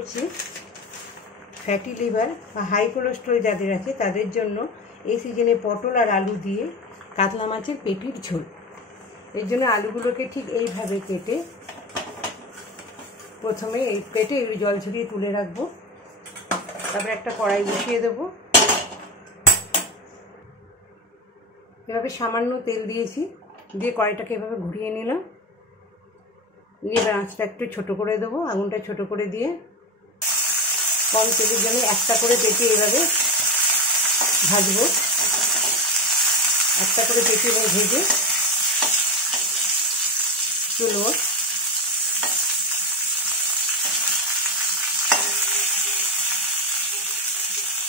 করছি fatty liver বা high cholesterol যাদের আছে তাদের জন্য এই সিজনে পটল আর আলু দিয়ে কাতলা মাছের পেটির ঝোল। এর জন্য আলুগুলোকে ঠিক এইভাবে কেটে প্রথমে এই কেটে জল ঝরিয়ে তুলে রাখবো। তারপরে একটা কড়াই বসিয়ে দেবো। এভাবে সামান্য তেল দিয়েছি, দিয়ে কড়াইটাকে এভাবে ঘুরিয়ে নিলাম। নিয়ে আঁচটা একটু ছোটো করে দেবো, আগুনটা ছোটো করে দিয়ে কম তেলের জন্য একটা করে পেটি এইভাবে ভাজবো। একটা করে পেটি ভেজে তুলব।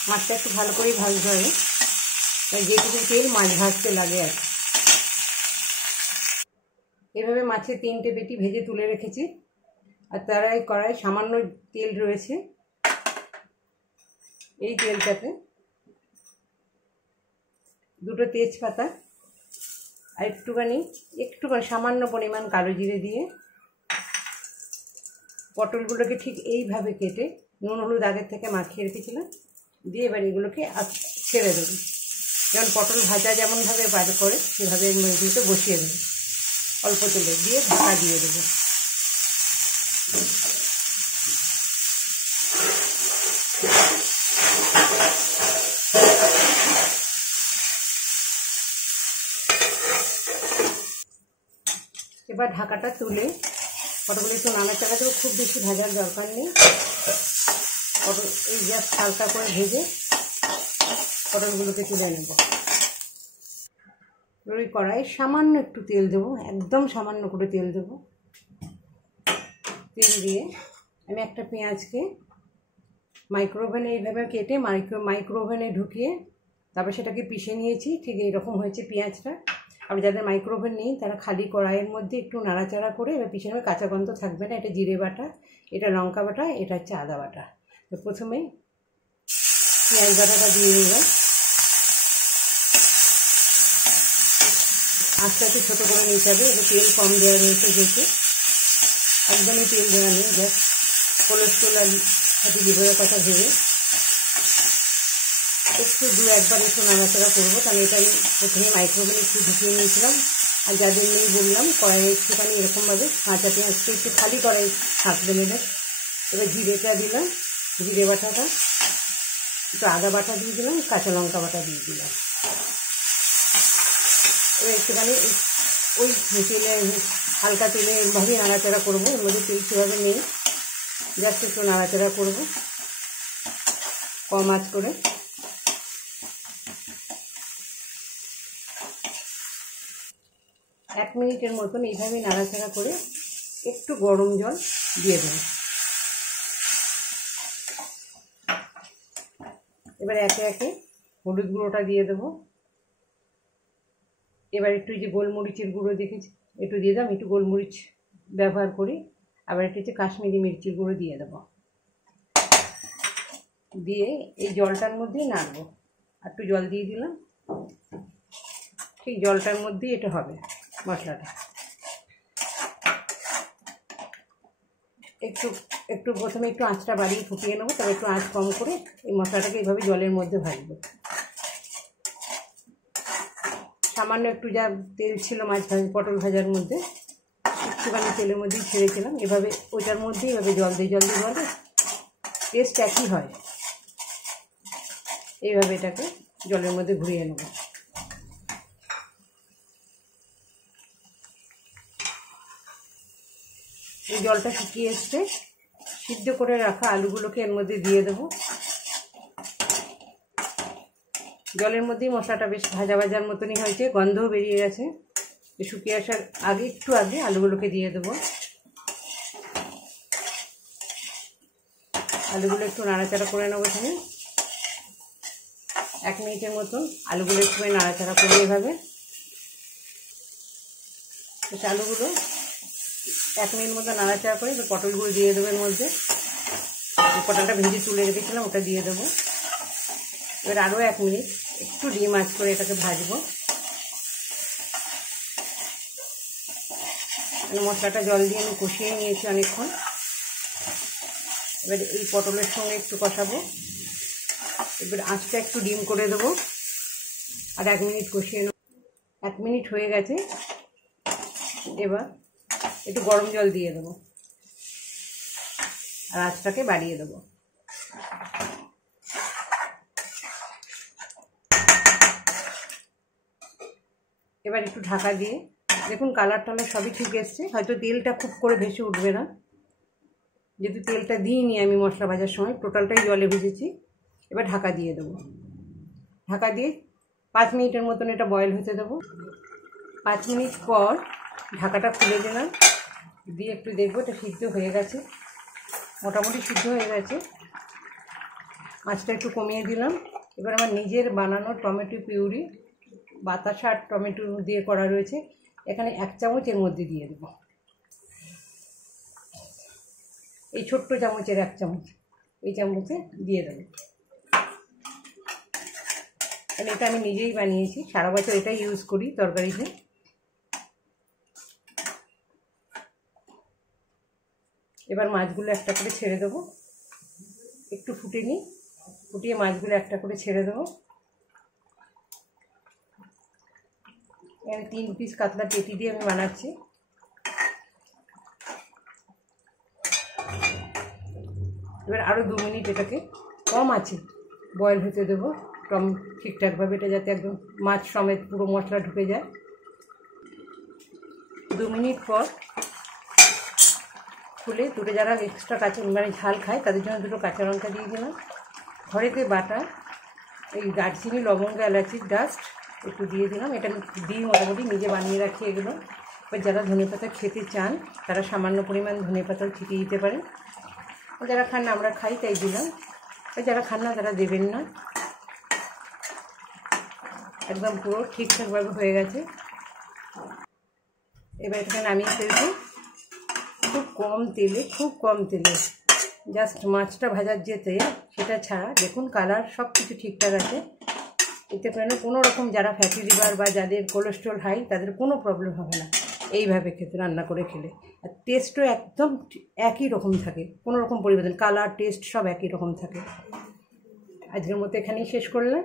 মাছটা একটু ভালো করেই ভাজতে হবে, যেটুকু তেল মাছ ভাজতে লাগে আর কি। এভাবে মাছের 3টে পেটি ভেজে তুলে রেখেছি। আর তার এই কড়াই সামান্য তেল রয়েছে, এই তেলটাতে 2টো তেজপাতা আর একটুখানি সামান্য পরিমাণ কালো জিরে দিয়ে পটলগুলোকে ঠিক এইভাবে কেটে নুন হলুদ আগের থেকে মাখিয়ে রেখেছিলাম দিয়ে এবার এগুলোকে ছেড়ে দেবো। যেমন পটল ভাজা যেমনভাবে বার করে সেভাবে এগুলোকে বসিয়ে দেবো। অল্প তেলে দিয়ে ঢাকা দিয়ে দেবো। এবার ঢাকাটা তুলে পটলগুলো একটু নাড়াচাড়া দেবো, খুব বেশি ভাজার দরকার নেই। পটল এই জাস্ট হালকা করে ভেজে পটলগুলোকে তুলে নেব। ওই কড়াই সামান্য একটু তেল দেবো, একদম সামান্য করে তেল দেবো। তেল দিয়ে আমি একটা পেঁয়াজকে মাইক্রোওভেনে এইভাবে কেটে মাইক্রোওভেনে ঢুকিয়ে তারপর সেটাকে পিষে নিয়েছি। ঠিক এইরকম হয়েছে পেঁয়াজটা। আর যাদের মাইক্রোওভেন নেই তারা খালি কড়াইয়ের মধ্যে একটু নাড়াচাড়া করে এবার পিছনে কাঁচা গন্ধ থাকবে না। এটা জিরে বাটা, এটা লঙ্কা বাটা, এটা হচ্ছে আদা বাটা। তো প্রথমে পেঁয়াজ বাটাটা দিয়ে নিলাম। আস্তে আস্তে ছোটো করে নিতে হবে। এটা তেল কম দেওয়া রয়েছে যেহেতু, একদমই তেল দেওয়া নেই। জাস্ট কোলেস্ট্রল আর ফ্যাটি লিভারের কথা ভেবে একটু একবার একটু নাড়াচাড়া করবো। কারণ এটা আমি প্রথমে মাইক্রোওভেনে একটু ঢুকিয়ে নিয়েছিলাম। আর যাদের নেই বললাম কড়াইয়ে একটুখানি এরকমভাবে কাঁচা পেঁয়াজটা একটু খালি কড়াই থাকবে নেবে। এবার জিরেটা দিলাম, জিরে বাটাটা, একটু আদা বাটা দিয়ে দিলাম, কাঁচা লঙ্কা বাটা দিয়ে দিলাম। এবার একটুখানি ওই তেলে হালকা তেলে এরভাবেই নাড়াচাড়া করবো। এর মধ্যে তেল সেভাবে নেই, জাস্ট একটু নাড়াচাড়া করবো কম আঁচ করে। এক মিনিটের মতন এইভাবে নাড়াচাড়া করে একটু গরম জল দিয়ে দেবো। এবার একে একে হলুদ গুঁড়োটা দিয়ে দেবো। এবার একটু যে গোলমরিচের গুঁড়ো দেখেছি একটু দিয়ে দাম, একটু গোলমরিচ ব্যবহার করি। আবার একটু হচ্ছে কাশ্মীরি মির্চির গুঁড়ো দিয়ে দেবো। দিয়ে এই জলটার মধ্যেই নাড়বো। আর একটু জল দিয়ে দিলাম। ঠিক জলটার মধ্যেই এটা হবে মশলাটা। একটু প্রথমে একটু আঁচটা বাড়িয়ে ফুটিয়ে নেবো, তবে একটু আঁচ কম করে এই মশলাটাকে এইভাবে জলের মধ্যে ভাজবো। সামান্য একটু যা তেল ছিল পটল ভাজার মধ্যে একটুখানি তেলের মধ্যেই ছেড়েছিলাম। এভাবে ওইটার মধ্যেই এভাবে জল দিয়ে ভাবে টেস্ট একই হয়। এইভাবে এটাকে জলের মধ্যে ঘুরিয়ে নেব। এই জলটা শুকিয়ে এসছে, সিদ্ধ করে রাখা আলুগুলোকে এর মধ্যে দিয়ে দেবো। জলের মধ্যেই মশলাটা বেশ ভাজা ভাজার মতনই হয়েছে, গন্ধও বেরিয়ে গেছে। শুকিয়ে আসার একটু আগে আলুগুলোকে দিয়ে দেবো। আলুগুলো একটু নাড়াচাড়া করে নেবো। এখানে 1 মিনিটের মতন আলুগুলো একটু নাড়াচাড়া করে এভাবে। আলুগুলো 1 মিনিট মতো নাড়াচাড়া করে পটলগুলো দিয়ে দেবো এর মধ্যে। পটলটা ভেজে তুলে রেখেছিলাম ওটা দিয়ে দেবো। এবার আরও 1 মিনিট একটু ডিম আঁচ করে এটাকে ভাজবো। মশলাটা জল দিয়ে আমি কষিয়ে নিয়েছি অনেকক্ষণ। এবার এই পটলের সঙ্গে একটু কষাবো। এবার আঁচটা একটু ডিম করে দেবো আর 1 মিনিট কষিয়ে নেব। 1 মিনিট হয়ে গেছে। এবার একটু গরম জল দিয়ে দেবো আর আঁচটাকে বাড়িয়ে দেবো। এবার একটু ঢাকা দিয়ে দেখুন কালার টালার সবই ঠিক এসছে। হয়তো তেলটা খুব করে ভেসে উঠবে না, যেহেতু তেলটা দিইনি আমি মশলা ভাজার সময়, টোটালটাই জলে ভেজেছি। এবার ঢাকা দিয়ে দেবো। ঢাকা দিয়ে 5 মিনিটের মতন এটা বয়েল হতে দেবো। 5 মিনিট পর ঢাকাটা খুলে দিলাম, দিয়ে একটু দেখবো এটা সিদ্ধ হয়ে গেছে। মোটামুটি সিদ্ধ হয়ে গেছে। আঁচটা একটু কমিয়ে দিলাম। এবার আমার নিজের বানানো টমেটো পিউরি, বাতাসা আর টমেটো দিয়ে করা রয়েছে, এখানে 1 চামচ এর মধ্যে দিয়ে দেবো। এই ছোট্ট চামচের 1 চামচ এই চামচে দিয়ে দেবো। কারণ এটা আমি নিজেই বানিয়েছি, সারা বছর এটাই ইউজ করি তরকারিতে। এবার মাছগুলো একটা করে ছেড়ে দেবো, একটু ফুটে নিই, ফুটিয়ে মাছগুলো একটা করে ছেড়ে দেবো। এখানে 3 পিস কাতলা পেটি দিয়ে আমি বানাচ্ছি। এবার আরও 2 মিনিট এটাকে কম আছে বয়েল হতে দেবো ঠিকঠাকভাবে, এটা যাতে একদম মাছ সমেত পুরো মশলা ঢুকে যায়। 2 মিনিট পর খুলে দুটো যারা এক্সট্রা মানে ঝাল খায় তাদের জন্য 2টো কাঁচা লঙ্কা দিয়ে দিলাম। ঘরেতে বাটা এই দারচিনি, লবঙ্গ, এলাচির ডাস্ট একটু দিয়ে দিলাম। এটা দিয়ে মোটামুটি নিজে বানিয়ে রাখি এগুলো। এবার যারা ধনেপাতা খেতে চান তারা সামান্য পরিমাণ ধনেপাতাও ছিটিয়ে দিতে পারেন। যারা খান না, আমরা খাই তাই দিলাম। আর যারা খান না তারা দেবেন না। একদম পুরো ঠিকঠাকভাবে হয়ে গেছে। এবার এটাকে নামিয়ে ফেলবো খুব কম তেলে, জাস্ট মাছটা ভাজার যে তেল সেটা ছাড়া। দেখুন কালার সব কিছু ঠিকঠাক আছে। এতে কোনো রকম যারা ফ্যাটি লিভার বা যাদের কোলেস্ট্রল হাই তাদের কোনো প্রবলেম হবে না এইভাবে খেতে, রান্না করে খেলে। আর টেস্টও একদম একই রকম থাকে, কোনো রকম পরিবর্তন, কালার টেস্ট সব একই রকম থাকে। আজকের মতো এখানেই শেষ করলাম।